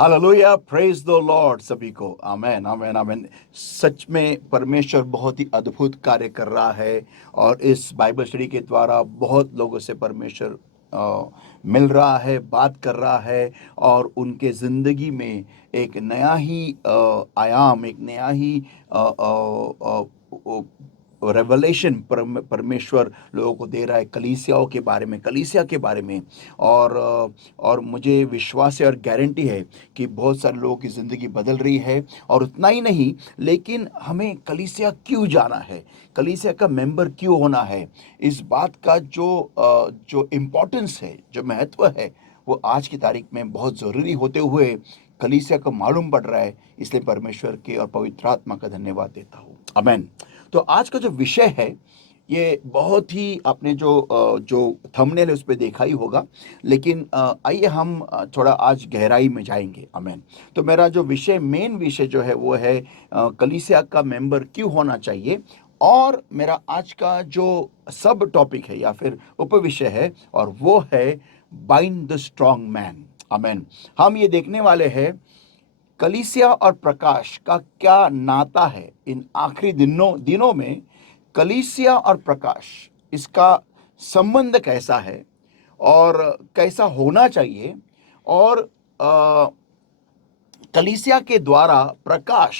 Hallelujah, praise the Lord सभी को। आमेन, आमेन, आमेन। सच में परमेश्वर बहुत ही अद्भुत कार्य कर रहा है और इस बाइबल स्टडी के द्वारा बहुत लोगों से परमेश्वर मिल रहा है, बात कर रहा है और उनके ज़िंदगी में एक नया ही आयाम, एक नया ही रेवलेशन परमेश्वर लोगों को दे रहा है कलीसियाओं के बारे में, कलीसिया के बारे में। और मुझे विश्वास है और गारंटी है कि बहुत सारे लोगों की ज़िंदगी बदल रही है। और उतना ही नहीं, लेकिन हमें कलीसिया क्यों जाना है, कलीसिया का मेंबर क्यों होना है, इस बात का जो इम्पोर्टेंस है, जो महत्व है, वो आज की तारीख में बहुत ज़रूरी होते हुए कलीसिया को मालूम पड़ रहा है। इसलिए परमेश्वर के और पवित्र आत्मा का धन्यवाद देता हूँ। आमेन। तो आज का जो विषय है, ये बहुत ही आपने जो थंबनेल है उस पे देखा ही होगा, लेकिन आइए हम थोड़ा आज गहराई में जाएंगे। आमेन। तो मेरा जो विषय, मेन विषय जो है वो है कलीसिया का मेंबर क्यों होना चाहिए। और मेरा आज का जो सब टॉपिक है या फिर उपविषय है, और वो है बाइंड द स्ट्रॉन्ग मैन। आमेन। हम ये देखने वाले हैं कलीसिया और प्रकाश का क्या नाता है इन आखिरी दिनों में। कलीसिया और प्रकाश, इसका संबंध कैसा है और कैसा होना चाहिए, और कलीसिया के द्वारा प्रकाश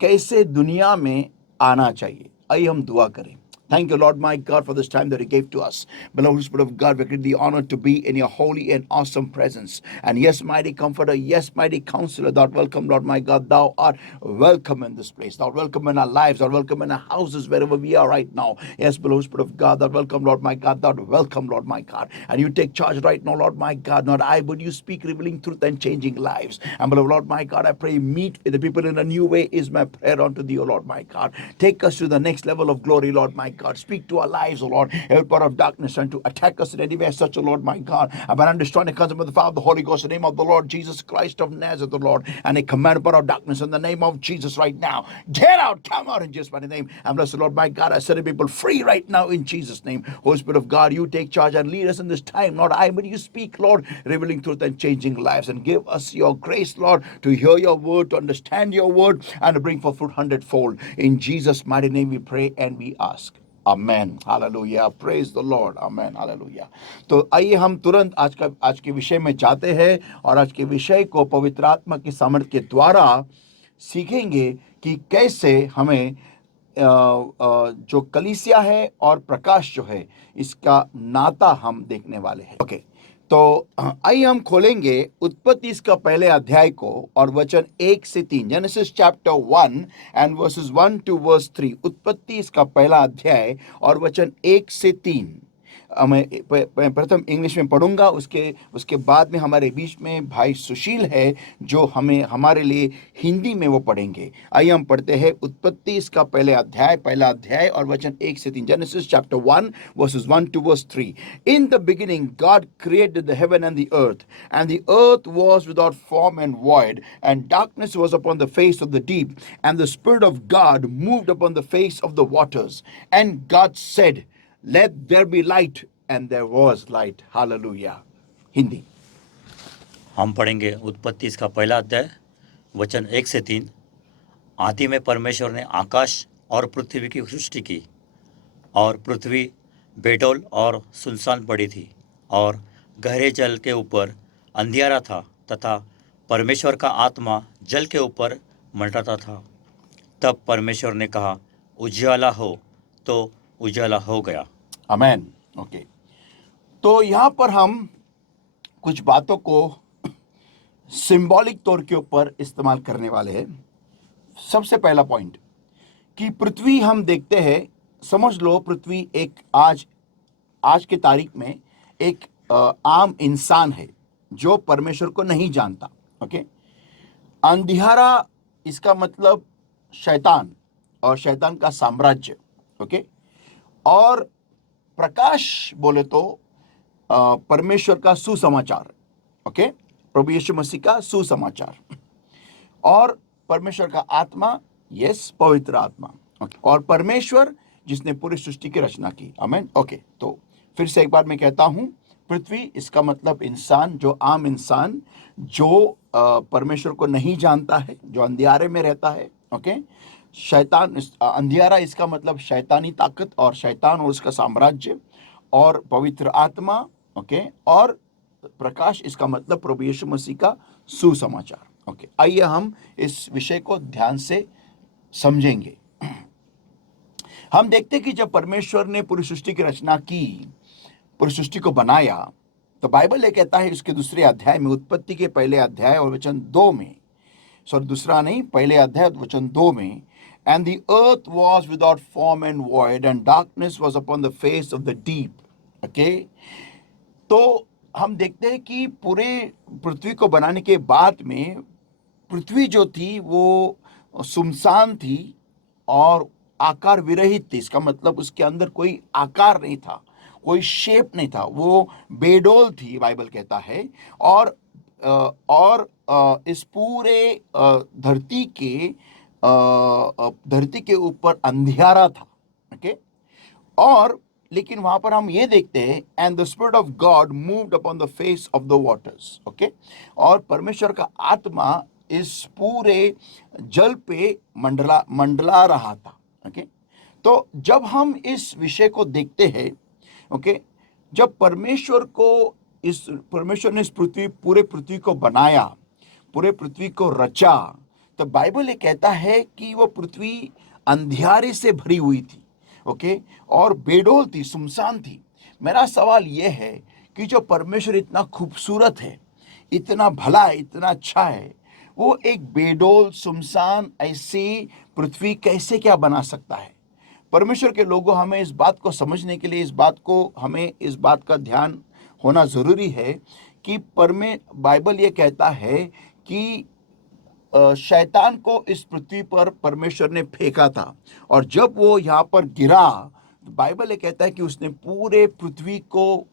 कैसे दुनिया में आना चाहिए। आइए हम दुआ करें। Thank you, Lord, my God, for this time that you gave to us. Beloved Spirit of God, we give the honor to be in your holy and awesome presence. And yes, mighty comforter, yes, mighty counselor, thou art welcome, Lord, my God. Thou art welcome in this place. Thou art welcome in our lives. Thou art welcome in our houses, wherever we are right now. Yes, beloved Spirit of God, thou art welcome, Lord, my God. Thou art welcome, Lord, my God. And you take charge right now, Lord, my God. Not I, but you speak, revealing truth and changing lives. And beloved Lord, my God, I pray, meet with the people in a new way is my prayer unto thee, O Lord, my God. Take us to the next level of glory, Lord, my God. Speak to our lives, O Lord. Every part of darkness and to attack us in any way as such, O Lord, my God. But I'm destroying the concept of the Father, the Holy Ghost, in the name of the Lord Jesus Christ of Nazareth, the Lord. And a command part of darkness in the name of Jesus right now. Get out, come out in Jesus' mighty name. And bless the Lord, my God. I set the people free right now in Jesus' name. Holy Spirit of God, you take charge and lead us in this time. Not I, but you speak, Lord, revealing truth and changing lives. And give us your grace, Lord, to hear your word, to understand your word, and to bring forth fruit hundredfold. In Jesus' mighty name we pray and we ask. Amen. Hallelujah. Praise the Lord. Amen. Hallelujah. तो आइए हम तुरंत आज के विषय में जाते हैं और आज के विषय को पवित्र आत्मा की सामर्थ्य के द्वारा सीखेंगे कि कैसे हमें जो कलीसिया है और प्रकाश जो है, इसका नाता हम देखने वाले हैं। ओके, तो आइए हम खोलेंगे उत्पत्ति इसका पहले अध्याय को और वचन 1 से 3, genesis chapter 1 and verses 1 to verse 3। उत्पत्ति इसका पहला अध्याय और वचन 1 से 3। मैं प्रथम इंग्लिश में पढ़ूंगा, उसके बाद में हमारे बीच में भाई सुशील है जो हमारे लिए हिंदी में वो पढ़ेंगे। आइए हम पढ़ते हैं उत्पत्ति इसका पहला अध्याय और वचन 1 से 3। Genesis chapter 1 verses 1 to verse 3। In the beginning God created the heaven and the earth was without form and void, and darkness was upon the face of the deep, and the Spirit of God moved upon the face of the waters. And God said, let there be light, and there was light. Hallelujah. Hindi हम पढ़ेंगे उत्पत्ति इसका पहला अध्याय वचन 1 से 3। आदि में परमेश्वर ने आकाश और पृथ्वी की सृष्टि की, और पृथ्वी बेडौल और सुनसान पड़ी थी, और गहरे जल के ऊपर अंधियारा था, तथा परमेश्वर का आत्मा जल के ऊपर मंडराता था। तब परमेश्वर ने कहा, उजियाला हो, तो उजियाला हो गया। आमेन। ओके, तो यहाँ पर हम कुछ बातों को सिंबॉलिक तौर के ऊपर इस्तेमाल करने वाले हैं। सबसे पहला पॉइंट कि पृथ्वी हम देखते हैं, समझ लो पृथ्वी एक आज की तारीख में एक आम इंसान है जो परमेश्वर को नहीं जानता। ओके, अंधियारा इसका मतलब शैतान और शैतान का साम्राज्य। ओके, और प्रकाश बोले तो परमेश्वर का सुसमाचार। ओके, प्रभु यीशु मसीह का सुसमाचार। और परमेश्वर का आत्मा, यस, पवित्र आत्मा। ओके, और परमेश्वर जिसने पूरी सृष्टि की रचना की। आमेन। ओके, तो फिर से एक बार मैं कहता हूं, पृथ्वी इसका मतलब इंसान, जो आम इंसान, जो परमेश्वर को नहीं जानता है, जो अंधियारे में रहता है। ओके, शैतान, अंधियारा इसका मतलब शैतानी ताकत और शैतान और उसका साम्राज्य, और पवित्र आत्मा। ओके, और प्रकाश इसका मतलब प्रभु यीशु मसीह का सुसमाचार। ओके, आइए हम इस विषय को ध्यान से समझेंगे। हम देखते हैं कि जब परमेश्वर ने पूरी सृष्टि की रचना की, पूरी सृष्टि को बनाया, तो बाइबल ये कहता है उसके दूसरे अध्याय में, उत्पत्ति के पहले अध्याय और वचन 2 में, सॉरी दूसरा नहीं, पहले अध्याय वचन 2 में, and the earth was without form and void and darkness was upon the face of the deep. Okay, तो हम देखते हैं कि पूरे पृथ्वी को बनाने के बाद में पृथ्वी जो थी वो सुनसान थी और आकार विरहित थी। इसका मतलब उसके अंदर कोई आकार नहीं था, कोई शेप नहीं था, वो बेडोल थी, बाइबल कहता है। और इस पूरे धरती के ऊपर अंधियारा था। ओके, और लेकिन वहां पर हम ये देखते हैं, and the spirit of God moved upon the face of the waters. Okay, और परमेश्वर का आत्मा इस पूरे जल पे मंडला रहा था। ओके, तो जब हम इस विषय को देखते हैं, ओके, जब परमेश्वर ने इस पूरे पृथ्वी को बनाया, पूरे पृथ्वी को रचा, तो बाइबल ये कहता है कि वो पृथ्वी अंधियारे से भरी हुई थी। ओके, और बेडोल थी, सुनसान थी। मेरा सवाल यह है कि जो परमेश्वर इतना खूबसूरत है, इतना भला है, इतना अच्छा है, वो एक बेडोल सुनसान ऐसी पृथ्वी कैसे क्या बना सकता है? परमेश्वर के लोगों, हमें इस बात को समझने के लिए हमें इस बात का ध्यान होना जरूरी है कि बाइबल ये कहता है कि शैतान को इस पृथ्वी पर परमेश्वर ने फेंका था, और जब वो यहाँ पर गिरा, तो बाइबल ये कहता है कि उसने पूरे पृथ्वी को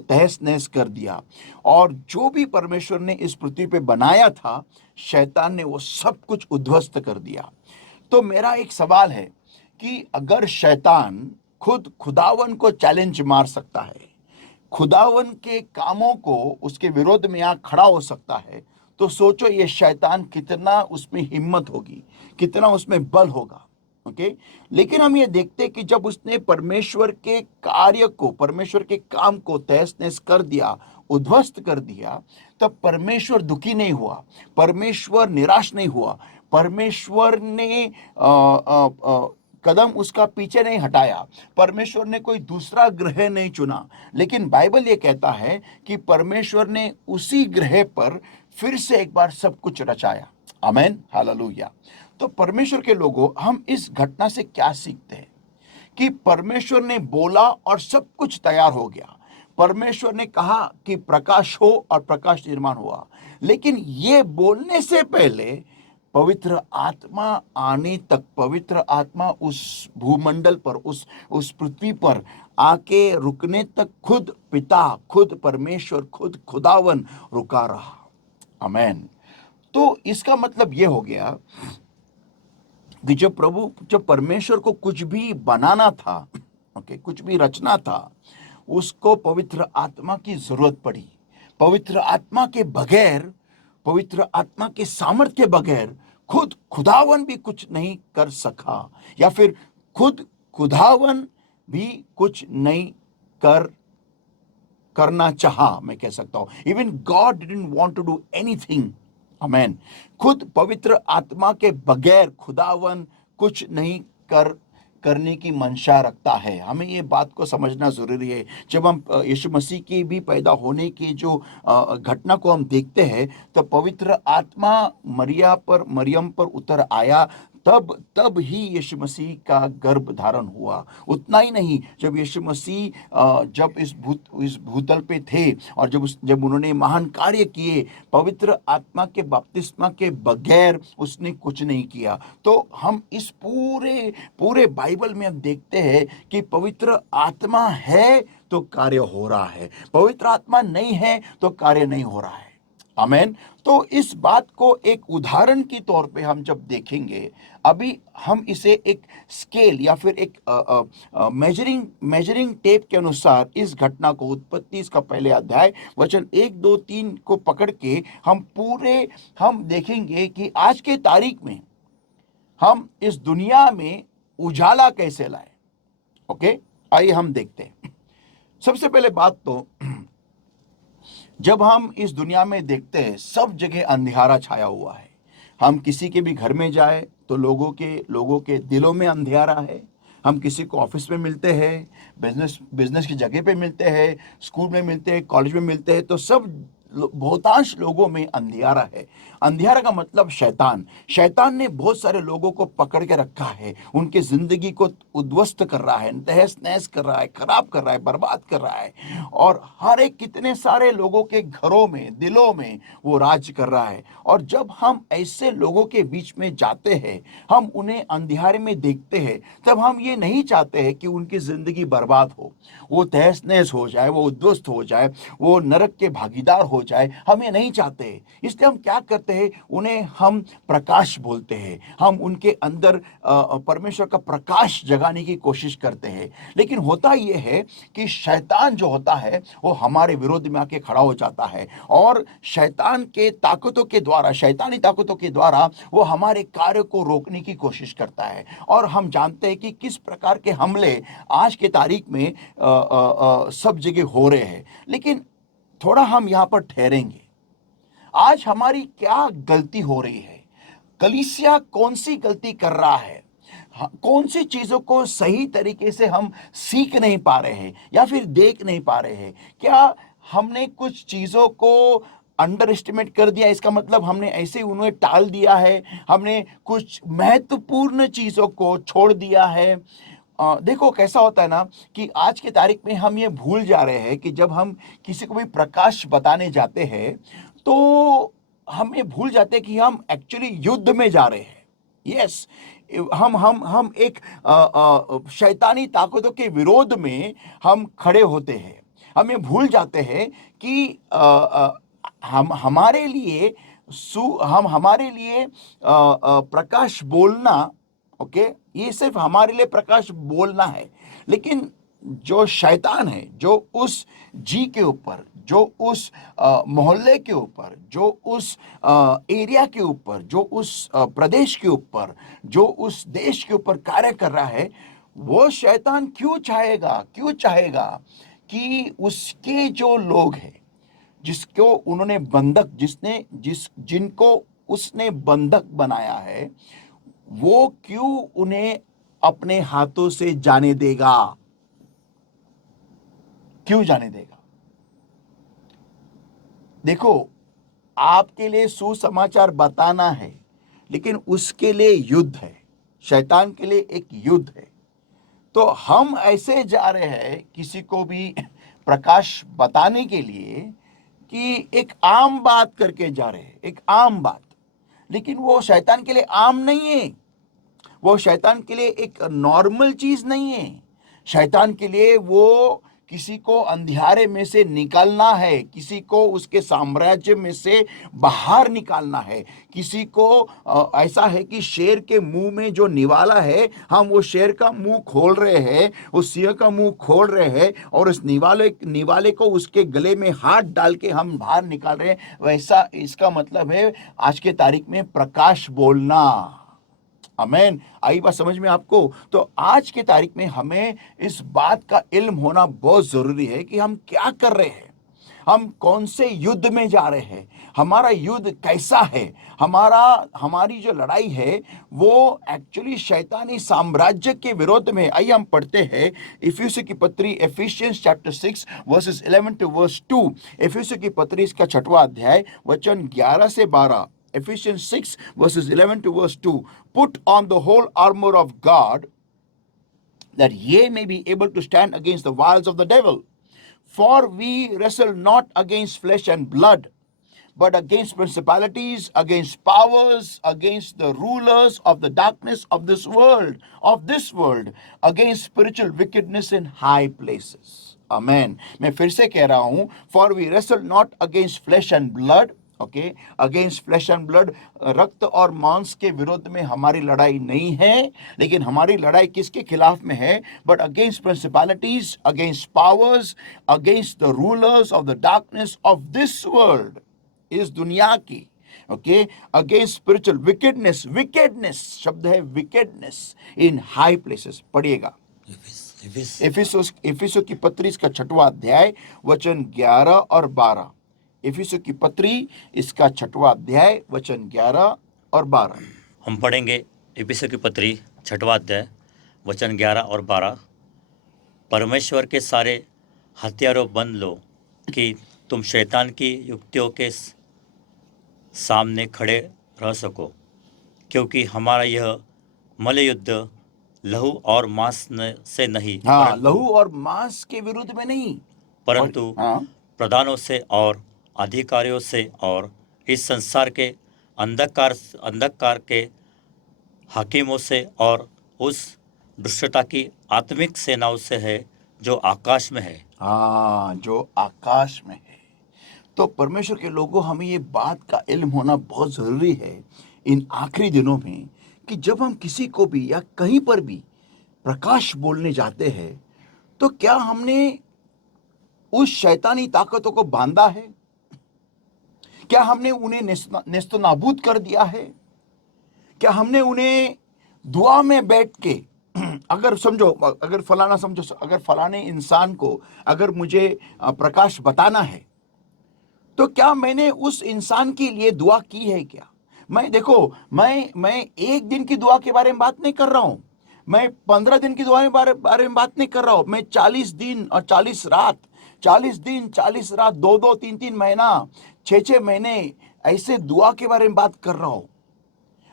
तहस नहस कर दिया, और जो भी परमेश्वर ने इस पृथ्वी पे बनाया था, शैतान ने वो सब कुछ उद्ध्वस्त कर दिया। तो मेरा एक सवाल है कि अगर शैतान खुदावन को चैलेंज मार सकता है, खुदावन के कामों को उसके विरोध में यहाँ खड़ा हो सकता है, तो सोचो ये शैतान कितना उसमें हिम्मत होगी, कितना उसमें बल होगा। ओके, लेकिन हम ये देखते कि जब उसने परमेश्वर के कार्य को, परमेश्वर के काम को तहस नहस कर दिया, उद्ध्वस्त कर दिया, तब परमेश्वर दुखी नहीं हुआ, परमेश्वर निराश नहीं हुआ, परमेश्वर ने कदम उसका पीछे नहीं हटाया, परमेश्वर ने कोई दूसरा ग्रह नहीं चुना, लेकिन बाइबल ये कहता है कि परमेश्वर ने उसी ग्रह पर फिर से एक बार सब कुछ रचाया। आमेन, हालेलुया। तो परमेश्वर के लोगों, हम इस घटना से क्या सीखते हैं कि परमेश्वर ने बोला और सब कुछ तैयार हो गया। परमेश्वर ने कहा कि प्रकाश हो और प्रकाश निर्माण हुआ, लेकिन ये बोलने से पहले पवित्र आत्मा आने तक, पवित्र आत्मा उस भूमंडल पर, उस पृथ्वी पर आके रुकने तक खुद पिता, खुद परमेश्वर, खुद खुदावन रुका रहा। आमेन। तो इसका मतलब यह हो गया कि जब परमेश्वर को कुछ भी बनाना था, ओके, कुछ भी रचना था, उसको पवित्र आत्मा की जरूरत पड़ी। पवित्र आत्मा के बगैर, पवित्र आत्मा के सामर्थ्य के बगैर खुदावन भी कुछ नहीं कर सका, या फिर खुदावन भी कुछ नहीं करना चाहा, मैं कह सकता हूं। Even God didn't want to do anything. Amen. खुद पवित्र आत्मा के बगैर खुदावन कुछ नहीं करने की मंशा रखता है। हमें ये बात को समझना जरूरी है। जब हम यीशु मसीह की भी पैदा होने की जो घटना को हम देखते हैं, तो पवित्र आत्मा मरियम पर उतर आया, तब ही यीशु मसीह का गर्भ धारण हुआ। उतना ही नहीं, जब यीशु मसीह जब इस भूतल पे थे, और जब उन्होंने महान कार्य किए, पवित्र आत्मा के बपतिस्मा के बगैर उसने कुछ नहीं किया। तो हम इस पूरे बाइबल में हम देखते हैं कि पवित्र आत्मा है तो कार्य हो रहा है, पवित्र आत्मा नहीं है तो कार्य नहीं हो रहा है। आमेन। तो इस बात को एक उदाहरण के तौर पे हम जब देखेंगे, अभी हम इसे एक स्केल या फिर एक मेजरिंग टेप के अनुसार इस घटना को, उत्पत्ति इसका पहले अध्याय वचन 1 2 3 को पकड़ के हम देखेंगे कि आज के तारीख में हम इस दुनिया में उजाला कैसे लाए। ओके, आइए हम देखते हैं। सबसे पहले बात तो, जब हम इस दुनिया में देखते हैं सब जगह अंधियारा छाया हुआ है। हम किसी के भी घर में जाए तो लोगों के दिलों में अंधियारा है। हम किसी को ऑफिस में मिलते हैं, बिजनेस की जगह पे मिलते हैं, स्कूल में मिलते हैं, कॉलेज में मिलते हैं, तो सब बहुतांश लोगों में अंधियारा है। अंधियारा का मतलब शैतान ने बहुत सारे लोगों को पकड़ के रखा है, उनके जिंदगी को उद्ध्वस्त कर रहा है, तहस नहस कर रहा है, खराब कर रहा है, बर्बाद कर रहा है। और हर एक कितने सारे लोगों के घरों में, दिलों में वो राज कर रहा है। और जब हम ऐसे लोगों के बीच में जाते हैं, हम उन्हें अंधियारे में देखते हैं, तब हम ये नहीं चाहते हैं कि उनकी जिंदगी बर्बाद हो, वो तहस नहस हो जाए, वो उद्ध्वस्त हो जाए, वो नरक के भागीदार हो जाए। हम ये नहीं चाहते। इसलिए हम क्या करते हैं, उन्हें हम प्रकाश बोलते हैं। हम उनके अंदर परमेश्वर का प्रकाश जगाने की कोशिश करते हैं। लेकिन होता यह है कि शैतान जो होता है वो हमारे विरोध में आके खड़ा हो जाता है, और शैतानी ताकतों के द्वारा वो हमारे कार्य को रोकने की कोशिश करता है। और हम जानते हैं कि किस प्रकार के हमले आज के तारीख में सब जगह हो रहे हैं। लेकिन थोड़ा हम यहां पर ठहरेंगे। आज हमारी क्या गलती हो रही है? कलीसिया कौन सी गलती कर रहा है? कौन सी चीजों को सही तरीके से हम सीख नहीं पा रहे हैं या फिर देख नहीं पा रहे हैं? क्या हमने कुछ चीजों को अंडर एस्टिमेट कर दिया? इसका मतलब हमने ऐसे ही उन्हें टाल दिया है, हमने कुछ महत्वपूर्ण चीजों को छोड़ दिया है। देखो कैसा होता है ना, कि आज की तारीख में हम ये भूल जा रहे हैं कि जब हम किसी को भी प्रकाश बताने जाते हैं, तो हम ये भूल जाते हैं कि हम एक्चुअली युद्ध में जा रहे हैं। यस, हम एक शैतानी ताकतों के विरोध में हम खड़े होते हैं। हम ये भूल जाते हैं कि हम हमारे लिए हमारे लिए प्रकाश बोलना, ओके, ये सिर्फ हमारे लिए प्रकाश बोलना है। लेकिन जो शैतान है, जो उस जी के ऊपर, जो उस मोहल्ले के ऊपर, जो उस एरिया के ऊपर, जो उस प्रदेश के ऊपर, जो उस देश के ऊपर कार्य कर रहा है, वो शैतान क्यों चाहेगा कि उसके जो लोग हैं, जिसको उन्होंने बंधक जिनको उसने बंधक बनाया है, वो क्यों उन्हें अपने हाथों से जाने देगा? क्यों जाने देगा? देखो, आपके लिए सुसमाचार बताना है, लेकिन उसके लिए युद्ध है। शैतान के लिए एक युद्ध है। तो हम ऐसे जा रहे हैं किसी को भी प्रकाश बताने के लिए कि एक आम बात करके जा रहे हैं, एक आम बात। लेकिन वो शैतान के लिए आम नहीं है, वो शैतान के लिए एक नॉर्मल चीज नहीं है। शैतान के लिए वो किसी को अंधियारे में से निकालना है, किसी को उसके साम्राज्य में से बाहर निकालना है। किसी को ऐसा है कि शेर के मुंह में जो निवाला है, हम वो शेर का मुंह खोल रहे हैं, उस सिंह का मुंह खोल रहे हैं, और उस निवाले को उसके गले में हाथ डाल के हम बाहर निकाल रहे हैं। वैसा इसका मतलब है आज के तारीख में प्रकाश बोलना। अमेन। आई बात समझ में आपको? तो आज की तारीख में हमें इस बात का इल्म होना बहुत जरूरी है कि हम क्या कर रहे हैं, हम कौन से युद्ध में जा रहे हैं, हमारा युद्ध कैसा है। हमारी जो लड़ाई है वो एक्चुअली शैतानी साम्राज्य के विरोध में। आइए हम पढ़ते हैं इफिसियों की पत्री, efficiency chapter 6 versus 11 to verse 2। इफिसियों की पत्री इसका 6वां अध्याय वचन 11 से 12। Ephesians 6 verses 11 to verse 2. Put on the whole armor of God, that ye may be able to stand against the wiles of the devil. For we wrestle not against flesh and blood, but against principalities, against powers, against the rulers of the darkness of this world, against spiritual wickedness in high places. Amen. मैं फिर से कह रहा हूं, for we wrestle not against flesh and blood, okay, against flash and blood, रक्त और मांस के विरोध में हमारी लड़ाई नहीं है, लेकिन हमारी लड़ाई किसके खिलाफ में है? But against principalities, against powers, against the rulers of the darkness of this world, इस दुनिया की, okay, against spiritual wickedness, wickedness शब्द है विकेडनेस इन हाई प्लेसेस। पढ़िएगा इफिसों की पत्री इसका 6वां अध्याय वचन 11 और 12। इफिसों की पत्री इसका 6वां अध्याय वचन 11 और 12। हम पढ़ेंगे इफिसियों की पत्री 6वां अध्याय वचन 11 और 12। परमेश्वर के सारे हथियारों बंद लो कि तुम शैतान की युक्तियों के सामने खड़े रह सको, क्योंकि हमारा यह मल्लयुद्ध लहू और मांस से नहीं, हाँ, लहू और मांस के विरुद्ध में नहीं, परंतु हाँ, प्रधानों से और अधिकारियों से और इस संसार के अंधकार के हाकिमों से और उस दुष्टता की आत्मिक सेनाओं से है जो आकाश में है। हाँ, जो आकाश में है। तो परमेश्वर के लोगों, हमें ये बात का इल्म होना बहुत जरूरी है इन आखिरी दिनों में कि जब हम किसी को भी या कहीं पर भी प्रकाश बोलने जाते हैं तो क्या हमने उस शैतानी ताकतों को बांधा है? क्या हमने उन्हें नेस्तो नाबूद कर दिया है? क्या हमने उन्हें दुआ में बैठ के अगर समझो, अगर फलाने इंसान को अगर मुझे प्रकाश बताना है तो क्या मैंने उस इंसान के लिए दुआ की है क्या? मैं देखो, मैं एक दिन की दुआ के बारे में बात नहीं कर रहा हूं, मैं 15 दिन की दुआ के बारे में बात नहीं कर रहा हूं, मैं 40 दिन और 40 रात, 40 दिन 40 रात, 2 3 महीना, 6 महीने ऐसे दुआ के बारे में बात कर रहा हूं।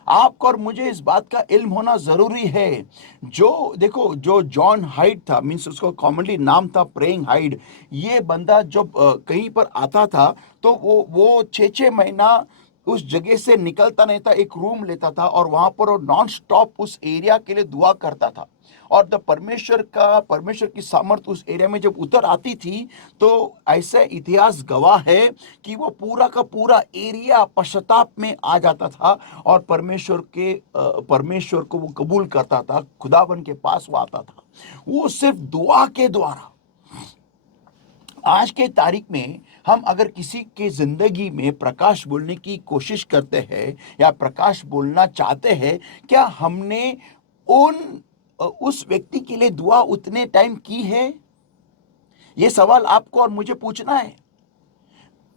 आपको और मुझे इस बात का इल्म होना जरूरी है। जो देखो, जो जॉन हाइड था, मीन्स उसको कॉमनली नाम था प्रेइंग हाइड, ये बंदा जब कहीं पर आता था तो वो 6 महीना उस जगह से निकलता नहीं था, एक रूम लेता था और वहां पर वो नॉन स्टॉप उस एरिया के लिए दुआ करता था। और जब परमेश्वर की सामर्थ उस एरिया में जब उतर आती थी तो ऐसा इतिहास गवाह है कि वो पूरा का पूरा एरिया पश्चाताप में आ जाता था और परमेश्वर को वो कबूल करता था, खुदावन के पास वो आता था, वो सिर्फ दुआ के द्वारा। आज के तारीख में हम अगर किसी के जिंदगी में प्रकाश बोलने की कोशिश करते हैं या प्रकाश बोलना चाहते हैं, क्या हमने उस व्यक्ति के लिए दुआ उतने टाइम की है? ये सवाल आपको और मुझे पूछना है।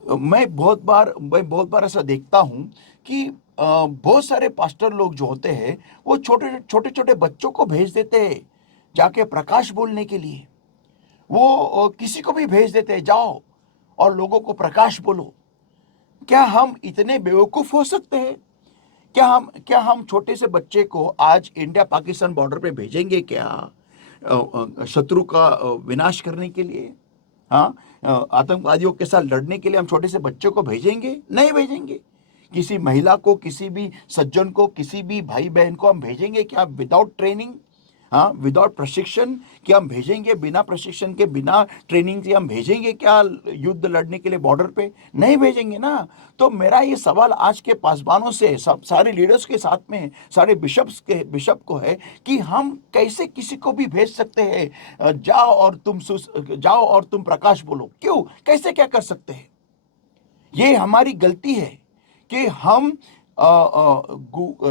मैं बहुत बार ऐसा देखता हूं कि बहुत सारे पास्टर लोग जो होते हैं वो छोटे छोटे बच्चों को भेज देते हैं जाके प्रकाश बोलने के लिए। वो किसी को भी भेज देते हैं, जाओ और लोगों को प्रकाश बोलो। क्या हम इतने बेवकूफ हो सकते हैं? क्या हम छोटे से बच्चे को आज इंडिया पाकिस्तान बॉर्डर पे भेजेंगे क्या शत्रु का विनाश करने के लिए? हाँ, आतंकवादियों के साथ लड़ने के लिए हम छोटे से बच्चों को भेजेंगे? नहीं भेजेंगे। किसी महिला को, किसी भी सज्जन को, किसी भी भाई बहन को हम भेजेंगे क्या विदाउट ट्रेनिंग? हाँ, विदाउट प्रशिक्षण क्या हम भेजेंगे? बिना प्रशिक्षण के, बिना ट्रेनिंग के हम भेजेंगे क्या युद्ध लड़ने के लिए बॉर्डर पे? नहीं भेजेंगे ना। तो मेरा ये सवाल आज के पासवानों से, सब सारे लीडर्स के साथ में, सारे बिशप को है कि हम कैसे किसी को भी भेज सकते हैं जाओ और तुम प्रकाश बोलो? क्यों? कैसे? क्या कर सकते हैं? ये हमारी गलती है कि हम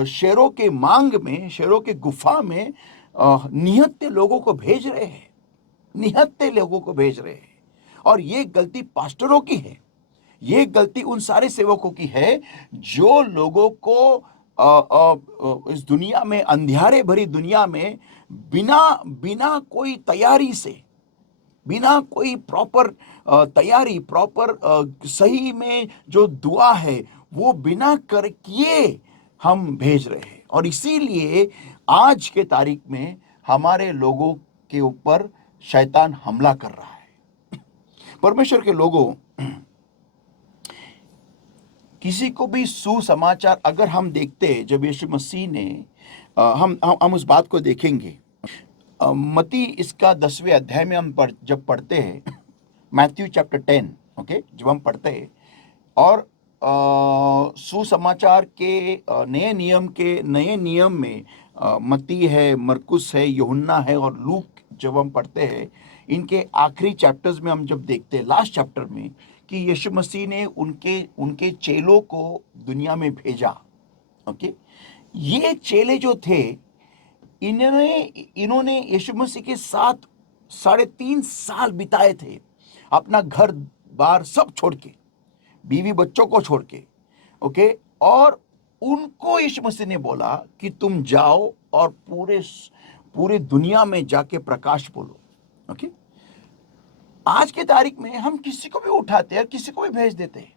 शेरों के मांग में, शेरों के गुफा में निहत्थे लोगों को भेज रहे हैं, निहत्थे लोगों को भेज रहे हैं। और ये गलती पास्टरों की है, ये गलती उन सारे सेवकों की है जो लोगों को इस दुनिया में, अंधियारे भरी दुनिया में, बिना बिना कोई तैयारी से, बिना कोई प्रॉपर तैयारी, प्रॉपर सही में जो दुआ है वो बिना कर किए हम भेज रहे हैं। और इसीलिए आज के तारीख में हमारे लोगों के ऊपर शैतान हमला कर रहा है। परमेश्वर के लोगों, किसी को भी सुसमाचार अगर हम देखते हैं, जब यीशु मसीह ने हम उस बात को देखेंगे, मती इसका 10वें अध्याय में हम जब पढ़ते हैं, मैथ्यू चैप्टर 10, ओके, जब हम पढ़ते हैं और सुसमाचार के नए नियम में मत्ती है, मरकुस है, यूहन्ना है और लूक जब हम पढ़ते हैं, इनके आखिरी चैप्टर्स में हम जब देखते हैं, लास्ट चैप्टर में, कि यीशु मसीह ने उनके उनके चेलों को दुनिया में भेजा। ओके, ये चेले जो थे, इन्होंने इन्होंने यीशु मसीह के साथ 3.5 साल बिताए थे, अपना घर बार सब छोड़ के, बीवी बच्चों को छोड़ के। ओके, और उनको यीशु मसीह ने बोला कि तुम जाओ और पूरे दुनिया में जाके प्रकाश बोलो। ओके, आज के तारीख में हम किसी को भी उठाते हैं, किसी को भी भेज देते हैं।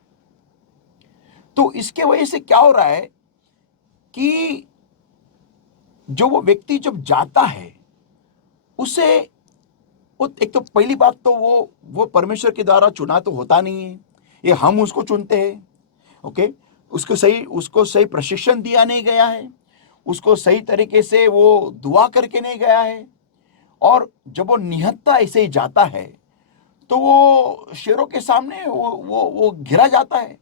तो इसके वजह से क्या हो रहा है कि जो वो व्यक्ति जब जाता है, उसे एक तो पहली बात तो वो परमेश्वर के द्वारा चुना तो होता नहीं है, ये हम उसको चुनते हैं। ओके, उसको सही प्रशिक्षण दिया नहीं गया है, उसको सही तरीके से वो दुआ करके नहीं गया है, और जब वो निहत्था ऐसे ही जाता है तो वो शेरों के सामने वो घिरा जाता है,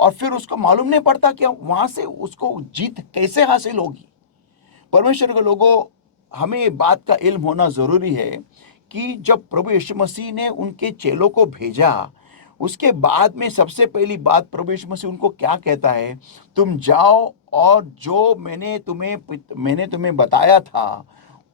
और फिर उसको मालूम नहीं पड़ता कि वहां से उसको जीत कैसे हासिल होगी। परमेश्वर के लोगों, हमें ये बात का इल्म होना जरूरी है कि जब प्रभु यीशु मसीह ने उनके चेलों को भेजा, उसके बाद में सबसे पहली बात प्रभु यीशु मसीह उनको क्या कहता है, तुम जाओ और जो मैंने तुम्हें बताया था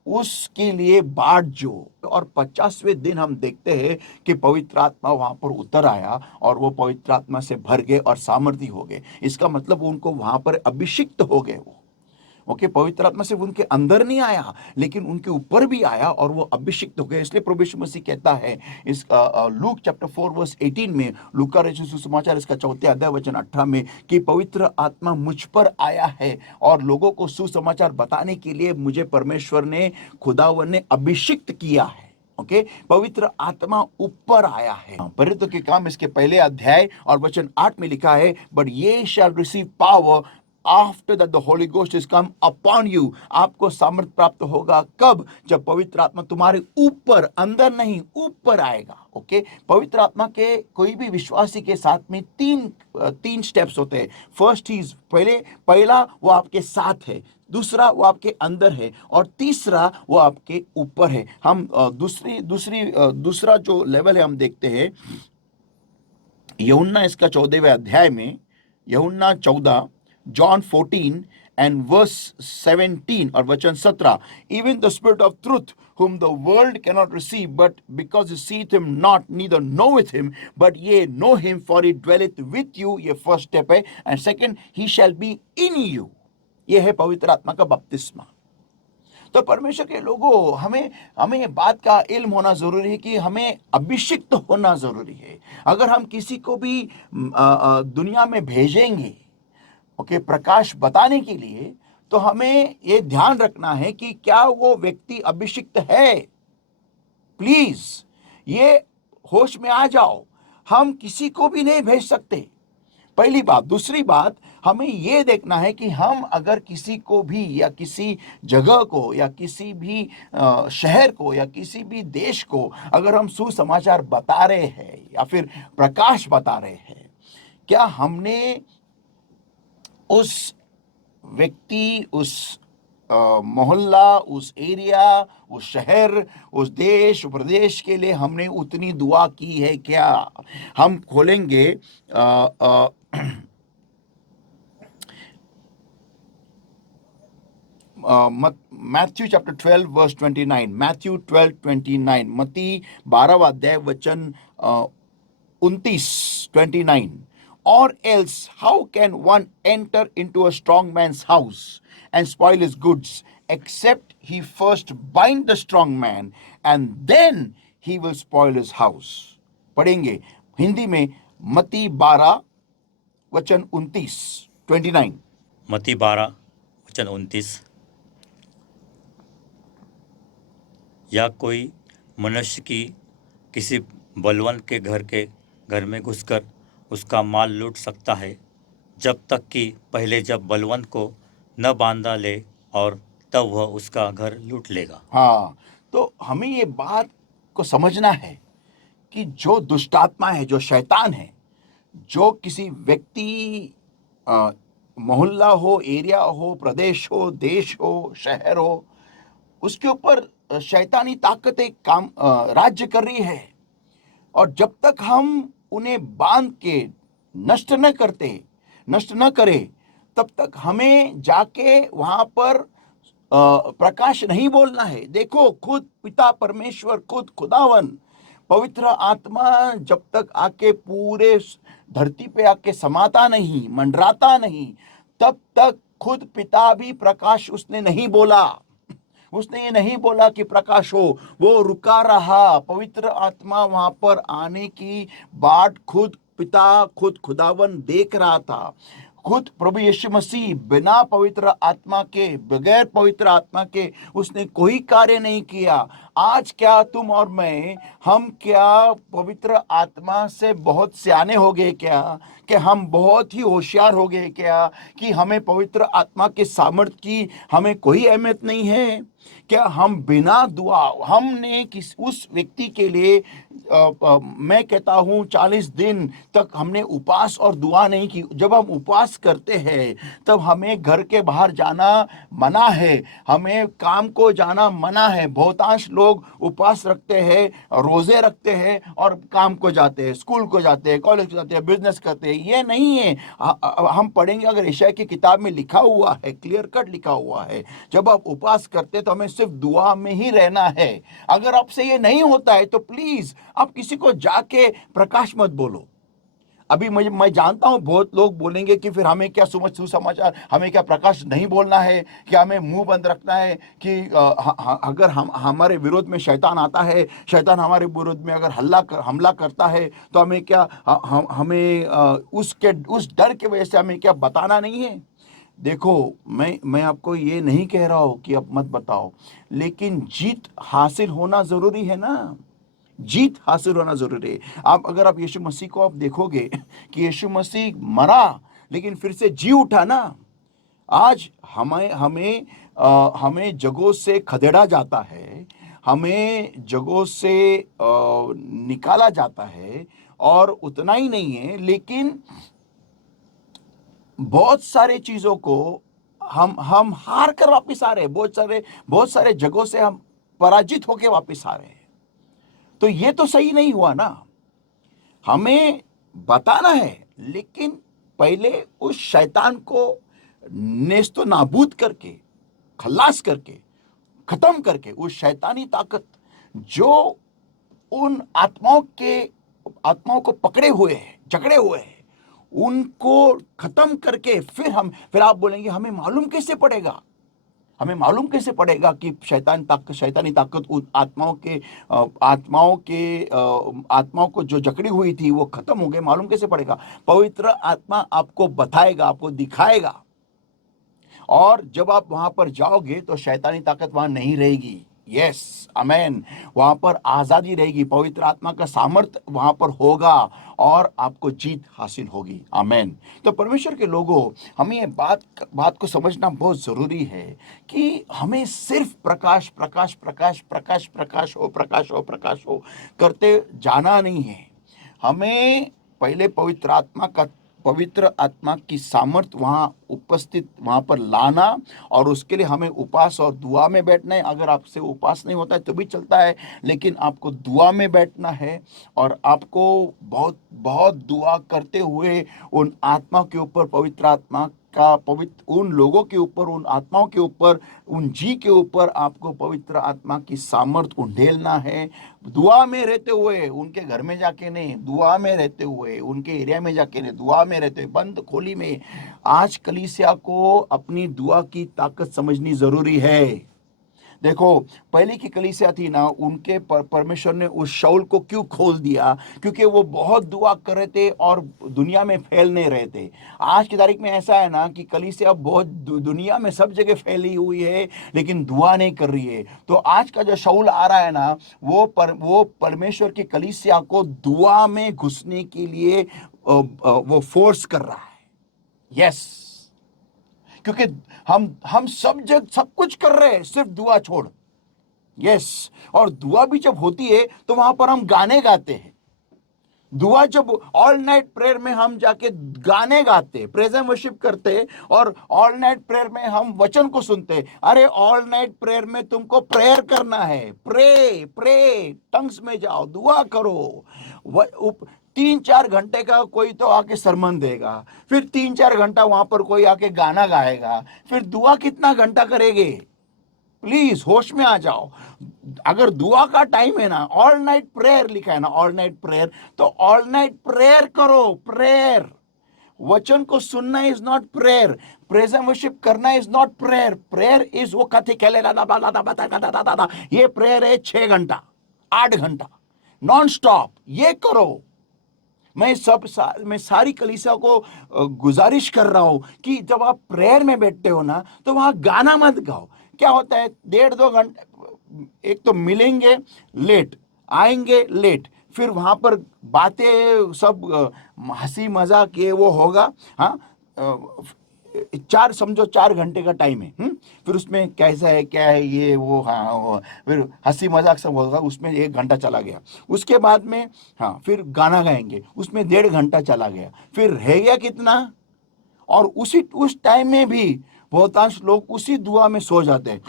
उसके लिए बाट जो। और 50वें दिन हम देखते हैं कि पवित्र आत्मा वहां पर उतर आया और वो पवित्र आत्मा से भर गए और सामर्थी हो गए। इसका मतलब उनको वहां पर अभिषिक्त हो गए वो। ओके, पवित्र आत्मा सिर्फ उनके अंदर नहीं आया, लेकिन उनके ऊपर भी आया और वो अभिषिक्त हो गए। इसलिए प्रभु यीशु मसीह कहता है इस लूक चैप्टर 4 वर्स 18 में, लूका रचित सुसमाचार इसका 4 अध्याय वचन 18 में, कि पवित्र आत्मा मुझ पर आया है और लोगों को सुसमाचार बताने के लिए मुझे परमेश्वर ने, खुदावन ने अभिषिक्त किया है। ओके, पवित्र आत्मा ऊपर आया है। प्रेरितों के काम इसके पहले अध्याय और वचन 8 में लिखा है, बट ये shall receive power after that the holy ghost is come upon you. आपको सामर्थ प्राप्त होगा कब? जब पवित्र आत्मा तुम्हारे ऊपर, अंदर नहीं, ऊपर आएगा। ओके, पवित्र आत्मा के कोई भी विश्वासी के साथ में तीन स्टेप्स होते हैं। फर्स्ट इज पहला वो आपके साथ है, दूसरा वो आपके अंदर है, और तीसरा वो आपके ऊपर है। हम दूसरा जो लेवल है हम देखते हैं यूहन्ना इसका 14वें अध्याय में, यूहन्ना 14 John 14 and verse 17 और वचन 17, even the spirit of truth whom the world cannot receive, but because you seeth him not, neither knoweth him, but ye know him, for he dwelleth with you। ये first step है। And second, he shall be in you। ये है पवित्र आत्मा का बपतिस्मा। तो परमेश्वर के लोगों, हमें ये बात का इल्म होना जरूरी है कि हमें अभिषिक्त होना जरूरी है। अगर हम किसी को भी दुनिया में भेजेंगे, ओके, प्रकाश बताने के लिए, तो हमें ये ध्यान रखना है कि क्या वो व्यक्ति अभिषिक्त है। प्लीज ये होश में आ जाओ, हम किसी को भी नहीं भेज सकते, पहली बात। दूसरी बात, हमें यह देखना है कि हम अगर किसी को भी, या किसी जगह को, या किसी भी शहर को, या किसी भी देश को अगर हम सुसमाचार बता रहे हैं या फिर प्रकाश बता रहे हैं, क्या हमने उस व्यक्ति, उस मोहल्ला, उस एरिया, उस शहर, उस देश, प्रदेश के लिए हमने उतनी दुआ की है क्या? हम खोलेंगे मैथ्यू चैप्टर 12 वर्स 29, मैथ्यू 12:29, मत्ती 12वां अध्याय वचन 29। Or else, how can one enter into a strong man's house and spoil his goods, except he first bind the strong man, and then he will spoil his house? पढ़ेंगे हिंदी में, मत्ती 12 वचन 29। मत्ती 12 वचन 29, या कोई मनुष्य की किसी बलवान के घर में घुसकर उसका माल लूट सकता है, जब तक कि पहले जब बलवान को न बांधा ले, और तब वह उसका घर लूट लेगा। हाँ, तो हमें ये बात को समझना है कि जो दुष्टात्मा है, जो शैतान है, जो किसी व्यक्ति, मोहल्ला हो, एरिया हो, प्रदेश हो, देश हो, शहर हो, उसके ऊपर शैतानी ताकतें काम राज्य कर रही है, और जब तक हम उन्हें बांध के नष्ट न करें, तब तक हमें जाके वहां पर प्रकाश नहीं बोलना है। देखो, खुद पिता परमेश्वर, खुद खुदावन पवित्र आत्मा जब तक आके पूरे धरती पे आके समाता नहीं, मंडराता नहीं, तब तक खुद पिता भी प्रकाश उसने नहीं बोला। उसने ये नहीं बोला कि प्रकाश हो, वो रुका रहा। पवित्र आत्मा वहां पर आने की बाट खुद पिता, खुद खुदावन देख रहा था। खुद प्रभु यीशु मसीह बिना पवित्र आत्मा के, बगैर पवित्र आत्मा के उसने कोई कार्य नहीं किया। आज क्या तुम और मैं, हम क्या पवित्र आत्मा से बहुत सियाने हो गए क्या, कि हम बहुत ही होशियार हो गए क्या, कि हमें पवित्र आत्मा के सामर्थ्य की हमें कोई अहमियत नहीं है? क्या हम बिना दुआ, हमने उस व्यक्ति के लिए मैं कहता हूं 40 दिन तक हमने उपवास और दुआ नहीं की। जब हम उपवास करते हैं तब हमें घर के बाहर जाना मना है, हमें काम को जाना मना है। बहुतांश लोग उपवास रखते हैं, रोजे रखते हैं और काम को जाते हैं, स्कूल को जाते हैं, कॉलेज को जाते हैं, बिजनेस करते हैं। ये नहीं है। हम पढ़ेंगे, अगर यशायाह की किताब में लिखा हुआ है, क्लियर कट लिखा हुआ है, जब आप उपवास करते तो हमें सिर्फ दुआ में ही रहना है। अगर आपसे ये नहीं होता है तो प्लीज आप किसी को जाके प्रकाश मत बोलो। अभी मैं जानता हूं बहुत लोग बोलेंगे कि फिर हमें क्या सुसमाचार, हमें क्या प्रकाश नहीं बोलना है, क्या हमें मुंह बंद रखना है, कि अगर हम हमारे विरोध में शैतान आता है, शैतान हमारे विरोध में अगर हमला करता है, तो हमें क्या हमें उस डर की वजह से हमें क्या बताना नहीं है? देखो, मैं आपको ये नहीं कह रहा हूं कि आप मत बताओ, लेकिन जीत हासिल होना जरूरी है ना। जीत हासिल होना जरूरी है। अगर आप यीशु मसीह को आप देखोगे कि यीशु मसीह मरा लेकिन फिर से जी उठा ना। आज हमें जगहों से खदेड़ा जाता है, हमें जगहों से निकाला जाता है, और उतना ही नहीं है, लेकिन बहुत सारे चीजों को हम हार कर वापस आ रहे हैं। बहुत सारे जगहों से हम पराजित होकर वापस आ रहे हैं। तो ये तो सही नहीं हुआ ना। हमें बताना है, लेकिन पहले उस शैतान को नेस्तो नाबूद करके, खल्लास करके, खत्म करके, उस शैतानी ताकत जो उन आत्माओं को पकड़े हुए है, जकड़े हुए है, उनको खत्म करके फिर आप बोलेंगे हमें मालूम कैसे पड़ेगा? हमें मालूम कैसे पड़ेगा कि शैतानी ताकत उन आत्माओं को जो जकड़ी हुई थी वो खत्म हो गए? मालूम कैसे पड़ेगा? पवित्र आत्मा आपको बताएगा, आपको दिखाएगा। और जब आप वहां पर जाओगे तो शैतानी ताकत वहां नहीं रहेगी। Yes, amen. वहां पर आजादी रहेगी, पवित्र आत्मा का सामर्थ्य वहां पर होगा, और आपको जीत हासिल होगी। आमेन। तो परमेश्वर के लोगों, हमें ये बात को समझना बहुत जरूरी है कि हमें सिर्फ प्रकाश प्रकाश प्रकाश प्रकाश प्रकाश हो, प्रकाश हो, प्रकाश हो करते जाना नहीं है। हमें पहले पवित्र आत्मा की सामर्थ्य वहां उपस्थित, वहां पर लाना, और उसके लिए हमें उपवास और दुआ में बैठना है। अगर आपसे उपवास नहीं होता है तो भी चलता है, लेकिन आपको दुआ में बैठना है, और आपको बहुत बहुत दुआ करते हुए उन आत्मा के ऊपर, पवित्र आत्मा का, उन लोगों के ऊपर, उन आत्माओं के ऊपर, उन जी के ऊपर आपको पवित्र आत्मा की सामर्थ्य उंडेलना है। दुआ में रहते हुए, उनके घर में जाके नहीं, दुआ में रहते हुए, उनके एरिया में जाके नहीं, दुआ में रहते हुए, बंद खोली में। आज कलीसिया को अपनी दुआ की ताकत समझनी जरूरी है। देखो, पहले की कलीसिया थी ना, उनके परमेश्वर ने उस शाऊल को क्यों खोल दिया? क्योंकि वो बहुत दुआ कर रहे थे और दुनिया में फैल नहीं रहे थे। आज की तारीख में ऐसा है ना कि कलीसिया बहुत दुनिया में सब जगह फैली हुई है, लेकिन दुआ नहीं कर रही है। तो आज का जो शाऊल आ रहा है ना, वो परमेश्वर की कलीसिया को दुआ में घुसने के लिए वो फोर्स कर रहा है। यस, क्योंकि हम सब कुछ कर रहे हैं, सिर्फ दुआ छोड़। यस, और दुआ भी जब होती है तो वहां पर हम गाने गाते हैं। दुआ जब ऑल नाइट प्रेयर में हम जाके गाने गाते, प्रेजेंट वर्शिप करते, और ऑल नाइट प्रेयर में हम वचन को सुनते, अरे ऑल नाइट प्रेयर में तुमको प्रेयर करना है, प्रे प्रे, टंग्स में जाओ, दुआ करो। 3-4 घंटे का कोई तो आके सरमन देगा, फिर 3-4 घंटा वहां पर कोई आके गाना गाएगा, फिर दुआ कितना घंटा करेंगे? प्लीज होश में आ जाओ। अगर दुआ का टाइम है ना, ऑल नाइट प्रेयर लिखा है ना, ऑल नाइट प्रेयर, तो ऑल नाइट प्रेयर करो, प्रेयर। वचन को सुनना is not prayer, present worship करना is not prayer. Prayer is वो कथे खेले ये प्रेयर है 6 घंटा 8 घंटा नॉन स्टॉप, ये करो। मैं सारी कलीसिया को गुजारिश कर रहा हूं कि जब आप प्रेयर में बैठते हो ना, तो वहां गाना मत गाओ। क्या होता है, 1.5-2 घंटे एक तो मिलेंगे लेट, आएंगे लेट, फिर वहां पर बातें सब हंसी मजाक ये वो होगा। हाँ, 4 घंटे का टाइम है, फिर उसमें कैसा है क्या है ये वो, हाँ वो, फिर हंसी मजाक सब होगा, उसमें 1 घंटा चला गया। उसके बाद में हाँ फिर गाना गाएंगे, उसमें 1.5 घंटा चला गया, फिर रह गया कितना? और उस टाइम में भी बहुतांश लोग उसी दुआ में सो जाते हैं,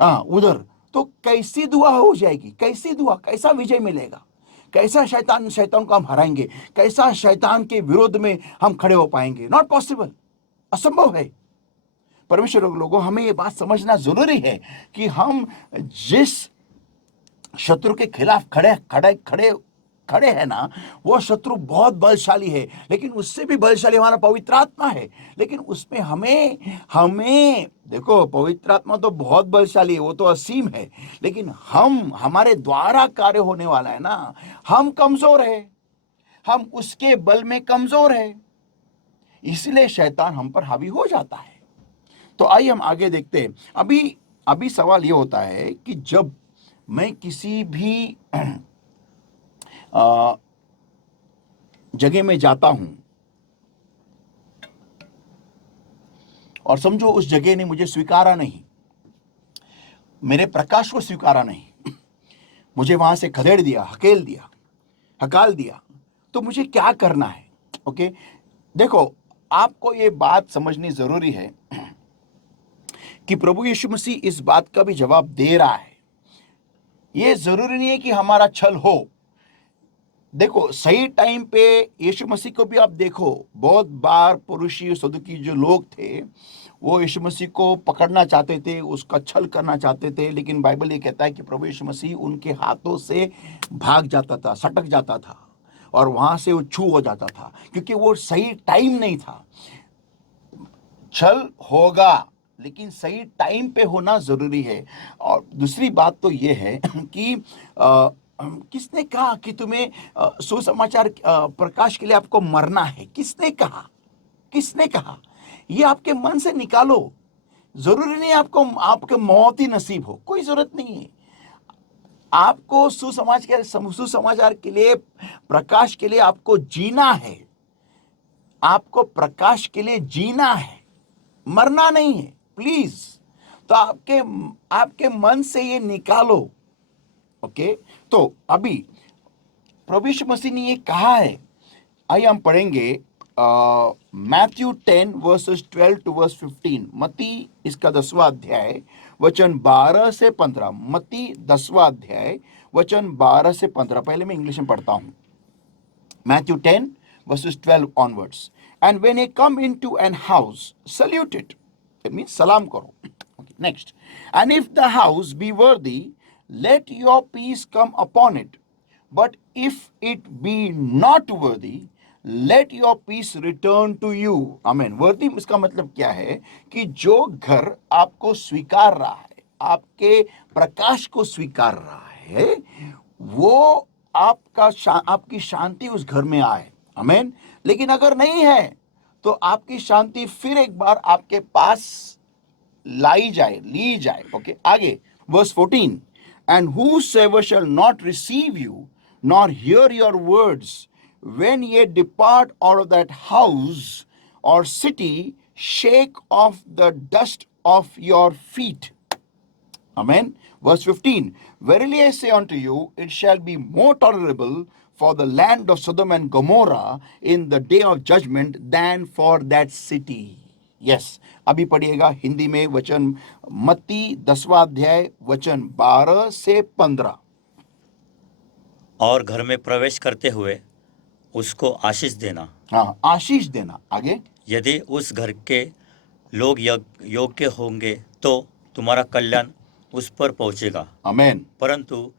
हाँ उधर। तो कैसी दुआ हो जाएगी? कैसी दुआ, कैसा विजय मिलेगा? कैसा शैतान को हम हराएंगे? कैसा शैतान के विरोध में हम खड़े हो पाएंगे? नॉट पॉसिबल, असंभव है। परमेश्वर लोगों, हमें ये बात समझना जरूरी है कि हम जिस शत्रु के खिलाफ खड़े खड़े खड़े खड़े हैं ना, वो शत्रु बहुत बलशाली है, लेकिन उससे भी बलशाली हमारा पवित्र आत्मा है। लेकिन उसमें हमें हमें देखो, पवित्र आत्मा तो बहुत बलशाली है, वो तो असीम है, लेकिन हमारे द्वारा कार्य होने वाला है ना, हम कमजोर है, हम उसके बल में कमजोर है, इसलिए शैतान हम पर हावी हो जाता है। तो आइए हम आगे देखते हैं। अभी सवाल ये होता है कि जब मैं किसी भी जगह में जाता हूं और समझो उस जगह ने मुझे स्वीकारा नहीं, मेरे प्रकाश को स्वीकारा नहीं, मुझे वहां से खदेड़ दिया, हकाल दिया, तो मुझे क्या करना है? ओके, देखो, आपको ये बात समझनी जरूरी है कि प्रभु यीशु मसीह इस बात का भी जवाब दे रहा है। ये जरूरी नहीं है कि हमारा छल हो। देखो, सही टाइम पे यीशु मसीह को भी आप देखो, बहुत बार पुरुषी सदुकी जो लोग थे, वो यीशु मसीह को पकड़ना चाहते थे, उसका छल करना चाहते थे, लेकिन बाइबल ये कहता है कि प्रभु यीशु मसीह उनके हाथों से भाग जाता था, सटक जाता था, और वहां से वो छू हो जाता था, क्योंकि वो सही टाइम नहीं था। छल होगा, लेकिन सही टाइम पे होना जरूरी है। और दूसरी बात तो ये है कि किसने कहा कि तुम्हें सुसमाचार प्रकाश के लिए आपको मरना है? किसने कहा? ये आपके मन से निकालो। जरूरी नहीं आपको आपके मौत ही नसीब हो, कोई जरूरत नहीं है। आपको सुसमाचार के लिए, प्रकाश के लिए आपको जीना है, आपको प्रकाश के लिए जीना है, मरना नहीं है, प्लीज। तो आपके मन से ये निकालो। ओके, तो अभी प्रभु यीशु मसीह ने ये कहा है। आइए हम पढ़ेंगे मैथ्यू 10 वर्सेस 12 टू वर्स 15। मत्ती इसका 10वां अध्याय वचन 12 से 15। मत्ती 10वां अध्याय वचन 12 से 15। पहले मैं इंग्लिश में पढ़ता हूं। Matthew 10 verses 12 onwards. And when ye come into an house, salute it. That means salam karo. Okay, next. And if the house be worthy, let your peace come upon it. But if it be not worthy, let your peace return to you. Amen. Worthy इसका मतलब क्या है? कि जो घर आपको स्वीकार रहा है, आपके प्रकाश को स्वीकार रहा है, वो आपकी शांति उस घर में आए। आमेन। लेकिन अगर नहीं है, तो आपकी शांति फिर एक बार आपके पास ली जाए। ओके, आगे verse 14। And whosoever shall not receive you, nor hear your words, when ye depart out of that house or city, shake off the dust of your feet. Amen. Verse 15. Verily I say unto you, it shall be more tolerable for the land of Sodom and Gomorrah in the day of judgment than for that city. Yes, अभी पढ़िएगा हिंदी में वचन, मत्ती 10वां अध्याय वचन 12 से 15। और घर में प्रवेश करते हुए उसको आशीष देना। हाँ, आशीष देना। आगे, यदि उस घर के लोग योग्य होंगे तो तुम्हारा कल्याण उस पर पहुंचेगा, आमेन। परंतु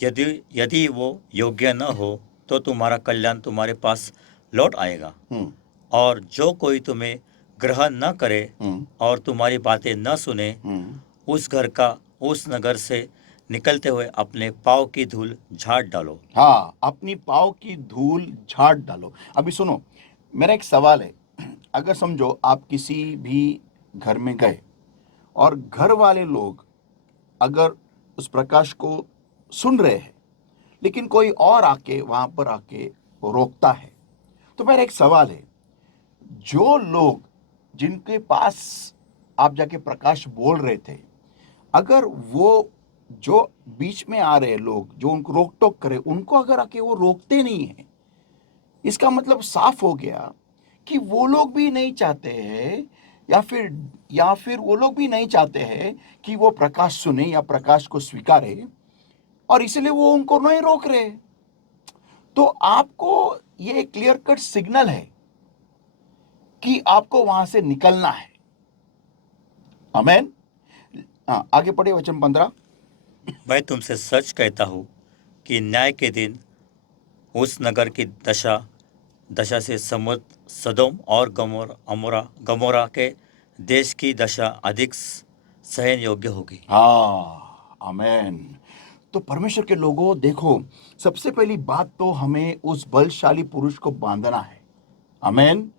यदि यदि वो योग्य न हो तो तुम्हारा कल्याण तुम्हारे पास लौट आएगा। हम्म, और जो कोई तुम्हें ग्रहण न करे हम्म, और तुम्हारी बातें न सुने, हम्म। उस घर का उस नगर से निकलते हुए अपने पाँव की धूल झाड़ डालो। हाँ, अपनी पाँव की धूल झाड़ डालो। अभी सुनो, मेरा एक सवाल है। अगर समझो आप किसी भी घर में गए और घर वाले लोग अगर उस प्रकाश को सुन रहे हैं, लेकिन कोई और आके वहां पर आके रोकता है, तो मेरा एक सवाल है, जो लोग जिनके पास आप जाके प्रकाश बोल रहे थे, अगर वो जो बीच में आ रहे लोग जो उनको रोक टोक करे, उनको अगर आके वो रोकते नहीं है, इसका मतलब साफ हो गया कि वो लोग भी नहीं चाहते हैं, या फिर वो लोग भी नहीं चाहते हैं कि वो प्रकाश सुने या प्रकाश को स्वीकारे, और इसलिए वो उनको नहीं रोक रहे। तो आपको ये क्लियर कट सिग्नल है कि आपको वहां से निकलना है। आमेन। आगे पढ़े वचन 15। मैं तुमसे सच कहता हूँ कि न्याय के दिन उस नगर की दशा से सदोम और गमोरा के देश की दशा अधिक सहन योग्य होगी। हाँ, आमेन। तो परमेश्वर के लोगों, देखो, सबसे पहली बात तो हमें उस बलशाली पुरुष को बांधना है। आमेन।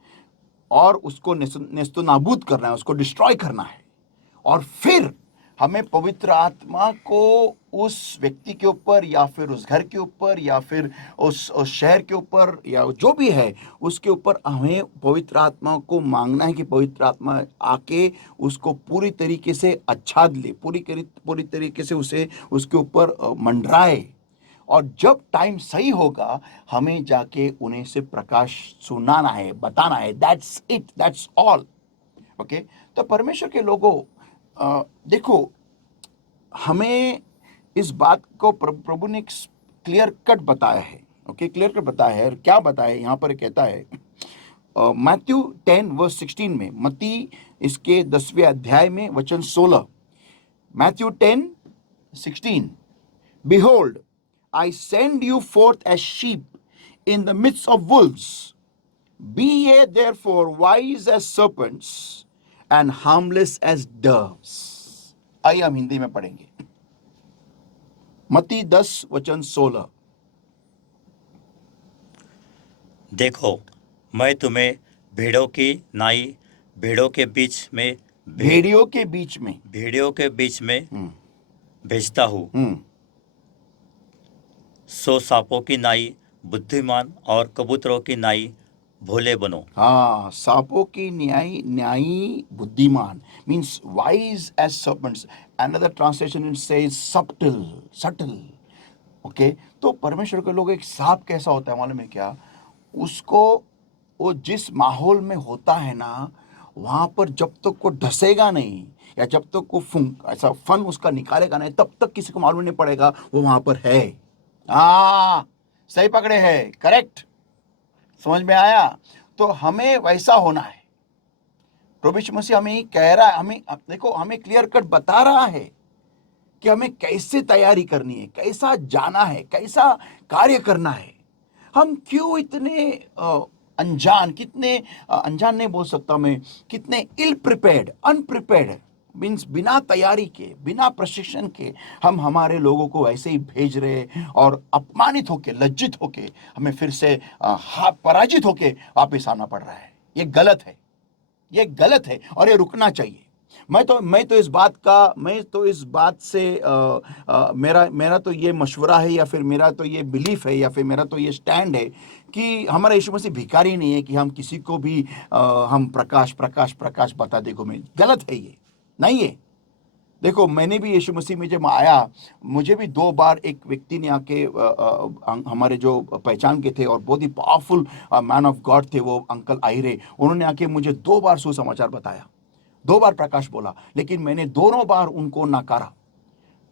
और उसको नेस्तो नाबूद करना है, उसको डिस्ट्रॉय करना है। और फिर हमें पवित्र आत्मा को उस व्यक्ति के ऊपर या फिर उस घर के ऊपर या फिर उस शहर के ऊपर या जो भी है उसके ऊपर हमें पवित्र आत्मा को मांगना है कि पवित्र आत्मा आके उसको पूरी तरीके से आच्छाद ले, पूरी तरीके से उसे उसके ऊपर मंडराए। और जब टाइम सही होगा हमें जाके उन्हें से प्रकाश सुनाना है, बताना है। That's it, that's all. Okay. तो परमेश्वर के लोगों, देखो, हमें इस बात को प्रभु ने क्लियर कट बताया है। ओके, क्लियर कट बताया है। और क्या बताया है यहाँ पर कहता है मैथ्यू 10:16 में, मत्ती इसके 10वें अध्याय में वचन 16। Matthew 10:16, Behold, I send you forth as sheep in the midst of wolves. Be ye therefore wise as serpents and harmless as doves. आइए हम हिंदी में पढ़ेंगे। मत्ती 10 वचन 16। देखो, मैं तुम्हें भेड़ों के बीच में भेड़ियों के बीच में भेड़ियों के बीच में हम्म, भेजता हूँ। सो सांपों की नाई बुद्धिमान और कबूतरों की नाई भोले बनो। हाँ, सांपों की न्यायी बुद्धिमान means wise as serpents. Another translation it says subtle. Okay. तो परमेश्वर के लोग, एक सांप कैसा होता है मालूम है क्या? उसको वो जिस माहौल में होता है ना, वहां पर जब तक वो ढसेगा नहीं या जब तक वो ऐसा फन उसका निकालेगा नहीं, तब तक किसी को मालूम नहीं पड़ेगा वो वहां पर है। हाँ, सही पकड़े हैं, करेक्ट। समझ में आया? तो हमें वैसा होना है। प्रभु यीशु मसीह हमें कह रहा है, हमें देखो, हमें क्लियर कट बता रहा है कि हमें कैसे तैयारी करनी है, कैसा जाना है, कैसा कार्य करना है। हम क्यों इतने अनजान नहीं बोल सकता मैं, कितने इल प्रिपेयर्ड, अनप्रिपेयर्ड मीन्स बिना तैयारी के, बिना प्रशिक्षण के हम हमारे लोगों को ऐसे ही भेज रहे और अपमानित होके, लज्जित होके हमें फिर से पराजित होके वापस आना पड़ रहा है। ये गलत है, ये गलत है और ये रुकना चाहिए। मैं तो इस बात से मेरा तो ये मशवरा है या फिर मेरा तो ये बिलीफ है या फिर मेरा तो ये स्टैंड है कि हमारा यीशु मसीह भिखारी नहीं है कि हम किसी को भी हम प्रकाश प्रकाश प्रकाश बता दे। गलत है, ये नहीं है। देखो, मैंने भी यीशु मसीह में जब आया, मुझे भी 2 बार एक व्यक्ति ने आके हमारे जो पहचान के थे और बहुत ही पावरफुल मैन ऑफ गॉड थे, वो अंकल आहिरे, उन्होंने आके मुझे 2 बार सुसमाचार बताया, 2 बार प्रकाश बोला, लेकिन मैंने दोनों बार उनको नकारा।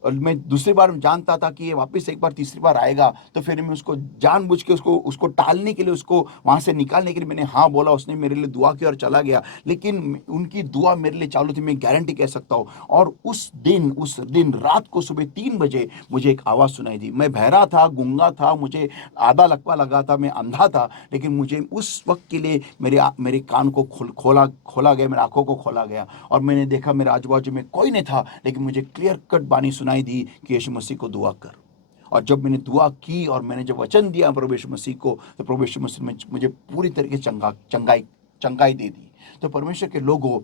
और मैं दूसरी बार जानता था कि ये वापस एक बार तीसरी बार आएगा, तो फिर मैं उसको जानबूझ के उसको उसको टालने के लिए, उसको वहाँ से निकालने के लिए मैंने हाँ बोला। उसने मेरे लिए दुआ की और चला गया, लेकिन उनकी दुआ मेरे लिए चालू थी, मैं गारंटी कह सकता हूँ। और उस दिन रात को सुबह 3 बजे मुझे एक आवाज़ सुनाई दी। मैं बहरा था, गूंगा था, मुझे आधा लकवा लगा था, मैं अंधा था, लेकिन मुझे उस वक्त के लिए मेरे कान को खोला गया, मेरी आंखों को खोला गया, और मैंने देखा मेरे आजू बाजू में कोई नहीं था, लेकिन मुझे क्लियर कट बानी सुनाई दी कि यीशु मसीह को दुआ कर। और जब मैंने दुआ की और मैंने जब वचन दिया प्रभु यीशु मसीह को, तो प्रभु यीशु मसीह ने मुझे पूरी तरीके से चंगाई दे दी। तो परमेश्वर के लोगों,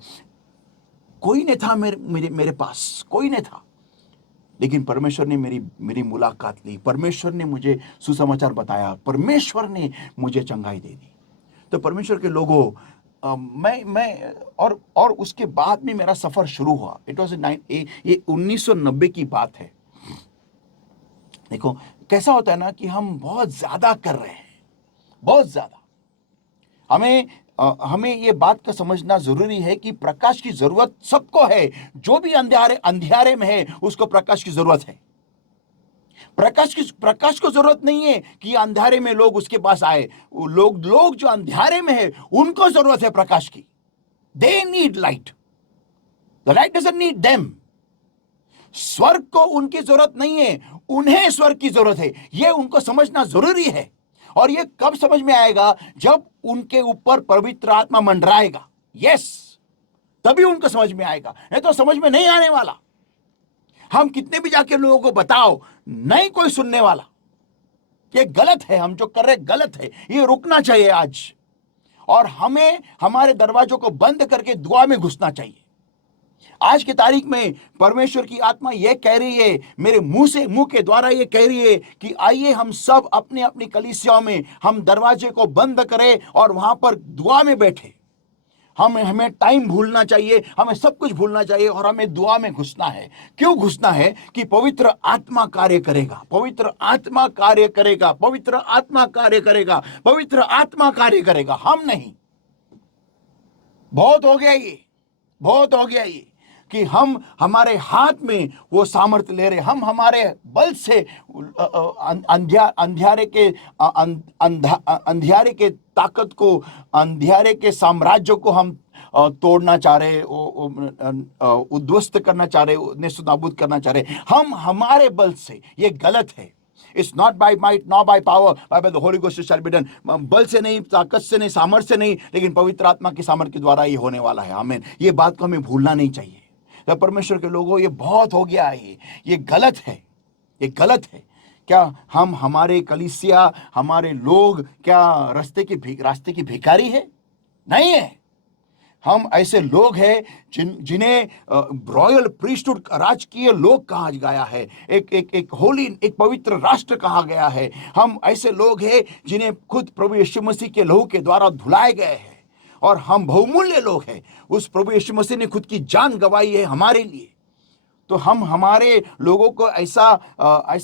कोई नहीं था मेरे पास, कोई नहीं था, लेकिन परमेश्वर ने मेरी मुलाकात ली, परमेश्वर ने मुझे सुसमाचार बताया, परमेश्वर ने मुझे चंगाई दे दी। तो परमेश्वर के लोगों, मैं और उसके बाद में मेरा सफर शुरू हुआ। इट वॉज ये 1990 की बात है। देखो कैसा होता है ना कि हम बहुत ज्यादा कर रहे हैं, बहुत ज्यादा। हमें ये बात का समझना जरूरी है कि प्रकाश की जरूरत सबको है। जो भी अंधियारे में है, उसको प्रकाश की जरूरत है। प्रकाश को जरूरत नहीं है कि अंधेरे में लोग उसके पास आए। लोग जो अंधेरे में है, उनको जरूरत है प्रकाश की। They need light, the light doesn't need them. स्वर्ग को उनकी जरूरत नहीं है, उन्हें स्वर्ग की जरूरत है। ये उनको समझना जरूरी है। और ये कब समझ में आएगा? जब उनके ऊपर पवित्र आत्मा मंडराएगा। यस, तभी उनको समझ में आएगा, नहीं तो समझ में नहीं आने वाला। हम कितने भी जाके लोगों को बताओ, नहीं कोई सुनने वाला। ये गलत है, हम जो कर रहे गलत है, ये रुकना चाहिए आज। और हमें हमारे दरवाजों को बंद करके दुआ में घुसना चाहिए। आज की तारीख में परमेश्वर की आत्मा यह कह रही है, मेरे मुंह के द्वारा यह कह रही है कि आइए हम सब अपनी अपनी कलीसियाओं में हम दरवाजे को बंद करें और वहां पर दुआ में बैठे। हमें टाइम भूलना चाहिए, हमें सब कुछ भूलना चाहिए और हमें दुआ में घुसना है। क्यों घुसना है? कि पवित्र आत्मा कार्य करेगा, पवित्र आत्मा कार्य करेगा, पवित्र आत्मा कार्य करेगा, पवित्र आत्मा कार्य करेगा, हम नहीं। बहुत हो गया ये, बहुत हो गया ये कि हम हमारे हाथ में वो सामर्थ्य ले रहे, हम हमारे बल से अंधियारे के ताकत को, अंधियारे के साम्राज्य को हम तोड़ना चाह रहे, उद्ध्वस्त करना चाह रहे, नेस्तनाबूद करना चाह रहे, हम हमारे बल से। ये गलत है। It's not by might, not by power, but by the Holy Ghost shall be done. बल से नहीं, ताकत से नहीं, सामर्थ्य से नहीं, लेकिन पवित्र आत्मा की सामर्थ्य के द्वारा ये होने वाला है। आमीन। ये बात को हमें भूलना नहीं चाहिए। तो परमेश्वर के लोगों, ये बहुत हो गया है, ये गलत है, ये गलत है। क्या हम, हमारे कलीसिया, हमारे लोग क्या रास्ते की भिखारी है? नहीं है। हम ऐसे लोग हैं जिन्हें रॉयल प्रीस्टहुड, राजकीय लोग कहा गया है, एक होली, एक पवित्र राष्ट्र कहा गया है। हम ऐसे लोग हैं जिन्हें खुद प्रभु यीशु मसीह के लहू के द्वारा धुलाए गए हैं, और हम बहुमूल्य लोग हैं। उस प्रभु यीशु मसीह ने खुद की जान गंवाई है हमारे लिए। तो हम हमारे लोगों को ऐसा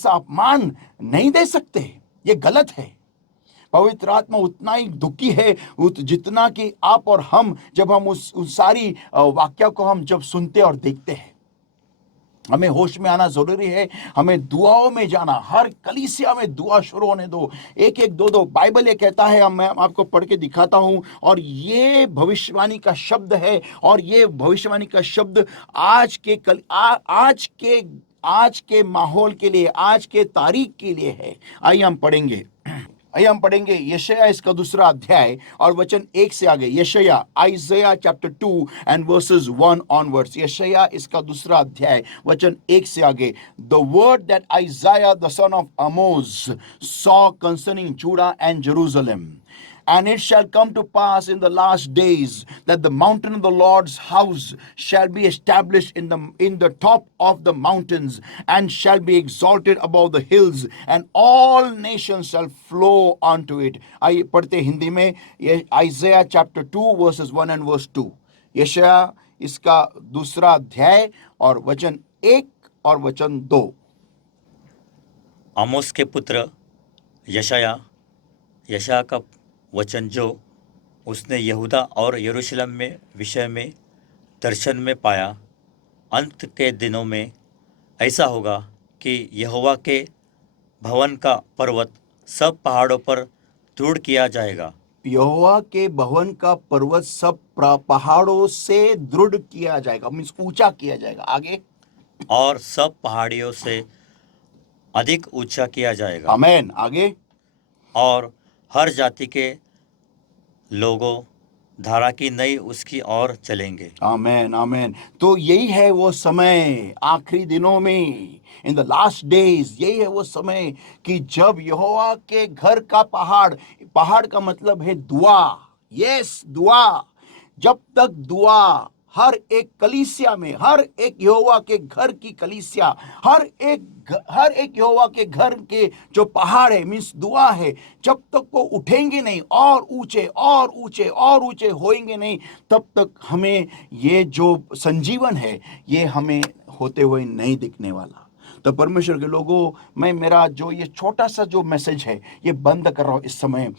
अपमान नहीं दे सकते। ये गलत है। पवित्र आत्मा उतना ही दुखी है जितना कि आप और हम, जब हम उस सारी वाक्य को हम जब सुनते और देखते हैं। हमें होश में आना जरूरी है, हमें दुआओं में जाना। हर कलीसिया में दुआ शुरू होने दो, एक एक दो दो। बाइबल ये कहता है, मैं आपको पढ़ के दिखाता हूं, और ये भविष्यवाणी का शब्द है, और ये भविष्यवाणी का शब्द आज के माहौल के लिए, आज के तारीख के लिए है। आइए हम पढ़ेंगे, यशायाह इसका 2 अध्याय और वचन 1 से आगे। यशायाह, Isaiah chapter 2 and verses 1 onwards. यशायाह इसका 2 अध्याय वचन 1 से आगे। The word that Isaiah the son of Amoz saw concerning Judah and Jerusalem. And it shall come to pass in the last days that the mountain of the Lord's house shall be established in the top of the mountains, and shall be exalted above the hills, and all nations shall flow unto it. आइए पढ़ते हिंदी में। ये Isaiah chapter 2 verses 1 and verse 2। यशायाह इसका दूसरा अध्याय और वचन 1 और वचन 2। आमोस के पुत्र यशाया यशाया का वचन जो उसने यहूदा और यरूशलेम में विषय में दर्शन में पाया, अंत के दिनों में ऐसा होगा कि यहोवा के भवन का पर्वत सब पहाड़ों पर दृढ़ किया जाएगा यहोवा के भवन का पर्वत सब पहाड़ों से दृढ़ किया जाएगा, मीन्स ऊंचा किया जाएगा। आगे, और सब पहाड़ियों से अधिक ऊंचा किया जाएगा आमेन। आगे, और हर जाति के लोगों धारा की नई उसकी ओर चलेंगे। आमेन, आमेन। तो यही है वो समय आखिरी दिनों में, इन द लास्ट डेज, यही है वो समय कि जब यहोवा के घर का पहाड़, पहाड़ का मतलब है दुआ, यस दुआ, जब तक दुआ हर एक कलीसिया में, हर एक यहोवा के घर की कलीसिया, हर एक यहोवा के घर के जो पहाड़ है, मीन्स दुआ है, जब तक वो उठेंगे नहीं और ऊंचे और ऊंचे और ऊंचे होएंगे नहीं, तब तक हमें ये जो संजीवन है ये हमें होते हुए नहीं दिखने वाला। तो परमेश्वर के लोगों, मैं मेरा जो ये छोटा सा जो मैसेज है ये बंद कर रहा हूं इस समय,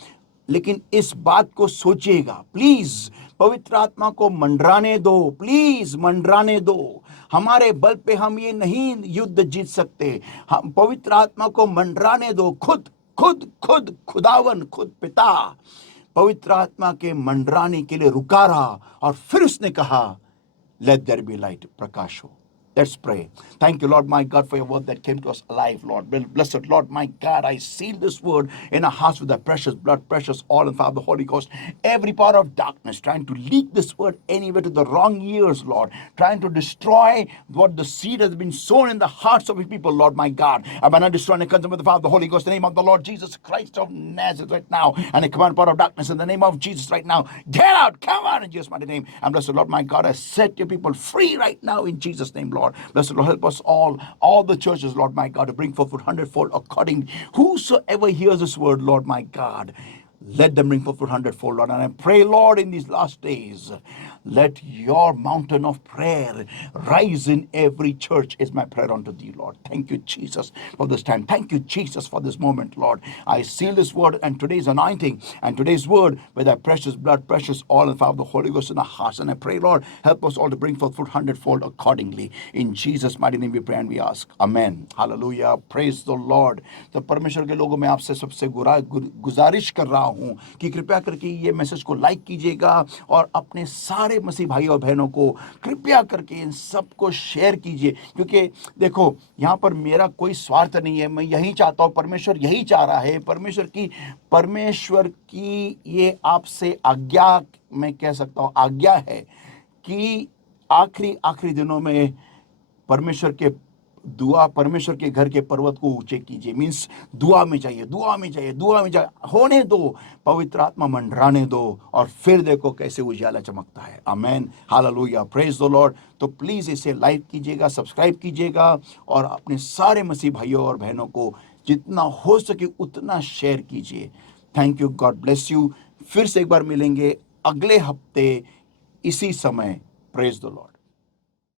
लेकिन इस बात को सोचिएगा प्लीज, पवित्र आत्मा को मंडराने दो, प्लीज मंडराने दो। हमारे बल पे हम ये नहीं युद्ध जीत सकते, हम पवित्र आत्मा को मंडराने दो। खुद खुद खुद खुदावन, खुद पिता पवित्र आत्मा के मंडराने के लिए रुका रहा और फिर उसने कहा लेट देयर बी लाइट, प्रकाश हो। Let's pray. Thank you, Lord, my God, for your word that came to us alive, Lord. Blessed, Lord, my God, I seal this word in our hearts with the precious blood, precious oil and fire of the Holy Ghost. Every power of darkness trying to leak this word anywhere to the wrong ears, Lord, trying to destroy what the seed has been sown in the hearts of his people, Lord, my God. I will not destroy and consume with the fire of the Holy Ghost in the name of the Lord Jesus Christ of Nazareth right now. And I command power of darkness in the name of Jesus right now. Get out, come out in Jesus' mighty name. And blessed, Lord, my God, I set your people free right now in Jesus' name, Lord. Blessed Lord, help us all the churches, Lord my God, to bring forth 100-fold according. Whosoever hears this word, Lord my God, let them bring forth 100-fold, Lord. And I pray, Lord, in these last days, let your mountain of prayer rise in every church is my prayer unto thee, Lord. Thank you, Jesus, for this time. Thank you, Jesus, for this moment, Lord. I seal this word and today's anointing and today's word with thy precious blood, precious oil and fire of the Holy Ghost in our hearts. And I pray, Lord, help us all to bring forth 100-fold accordingly. In Jesus' mighty name we pray and we ask. Amen. Hallelujah. Praise the Lord. तो परमेश्वर के लोगों, मैं आपसे सबसे गुजारिश कर रहा हूं कि कृपया करके ये मैसेज को लाइक कीजिएगा और अपने सारे मसीह भाई और बहनों को कृपया करके इन सबको शेयर कीजिए, क्योंकि देखो यहाँ पर मेरा कोई स्वार्थ नहीं है, मैं यही चाहता हूँ, परमेश्वर यही चाह रहा है, परमेश्वर की ये आपसे आज्ञा, मैं कह सकता हूँ आज्ञा है कि आखिरी दिनों में परमेश्वर के घर के पर्वत को ऊंचे कीजिए। मीन्स दुआ में चाहिए होने दो, पवित्र आत्मा मंडराने दो और फिर देखो कैसे उजाला चमकता है। आमेन, हालेलुया, प्रेज द लॉर्ड। तो प्लीज इसे लाइक कीजिएगा, सब्सक्राइब कीजिएगा और अपने सारे मसीह भाइयों और बहनों को जितना हो सके उतना शेयर कीजिए। Thank you, God bless you. फिर से एक बार मिलेंगे अगले हफ्ते इसी समय। Praise the Lord.